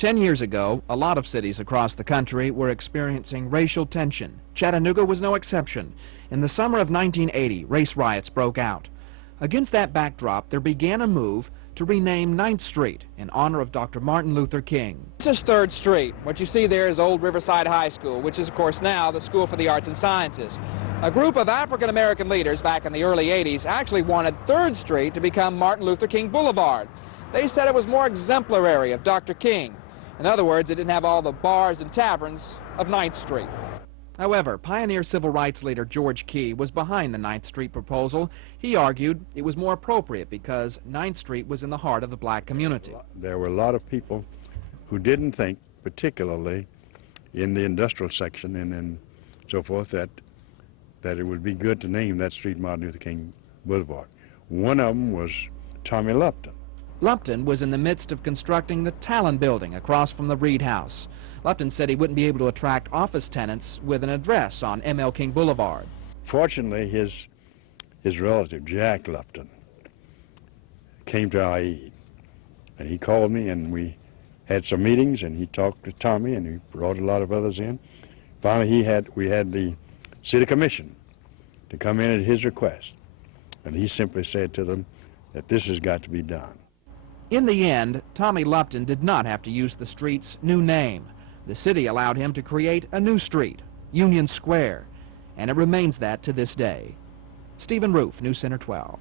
10 years ago, a lot of cities across the country were experiencing racial tension. Chattanooga was no exception. In the summer of 1980, race riots broke out. Against that backdrop, there began a move to rename 9th Street in honor of Dr. Martin Luther King. This is 3rd Street. What you see there is Old Riverside High School, which is, of course, now the School for the Arts and Sciences. A group of African-American leaders back in the early 80s actually wanted 3rd Street to become Martin Luther King Boulevard. They said it was more exemplary of Dr. King. In other words, it didn't have all the bars and taverns of 9th Street. However, pioneer civil rights leader George Key was behind the 9th Street proposal. He argued it was more appropriate because 9th Street was in the heart of the black community. There were a lot of people who didn't think, particularly in the industrial section and so forth, that it would be good to name that street Martin Luther King Boulevard. One of them was Tommy Lupton. Lupton was in the midst of constructing the Talon building across from the Reed House. Lupton said he wouldn't be able to attract office tenants with an address on MLK Boulevard. Fortunately, his relative, Jack Lupton, came to our aid. And he called me, and we had some meetings, and he talked to Tommy, and he brought a lot of others in. Finally, we had the City Commission to come in at his request. And he simply said to them that this has got to be done. In the end, Tommy Lupton did not have to use the street's new name. The city allowed him to create a new street, Union Square, and it remains that to this day. Stephen Roof, News Center 12.